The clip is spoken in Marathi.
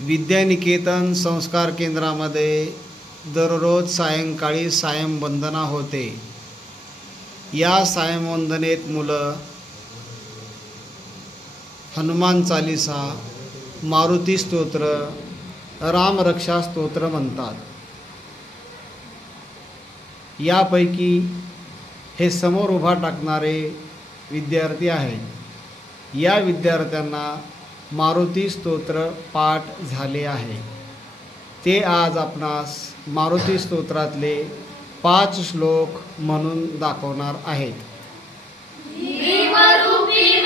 विद्यानिकेतन संस्कार केंद्रामध्ये दररोज सायंकाळी सायंवंदना होते। या सायंवंदनेत मुलं हनुमान चालीसा, मारुती स्तोत्र, रामरक्षा स्तोत्र म्हणतात। यापैकी हे समोर उभा टाकणारे विद्यार्थी आहेत। या विद्यार्थ्यांना मारुती स्तोत्र पाठ झाले आहे। ते आज आपणास मारुती स्तोत्रातले 5 श्लोक म्हणून दाखवणार आहेत। भीमरूपी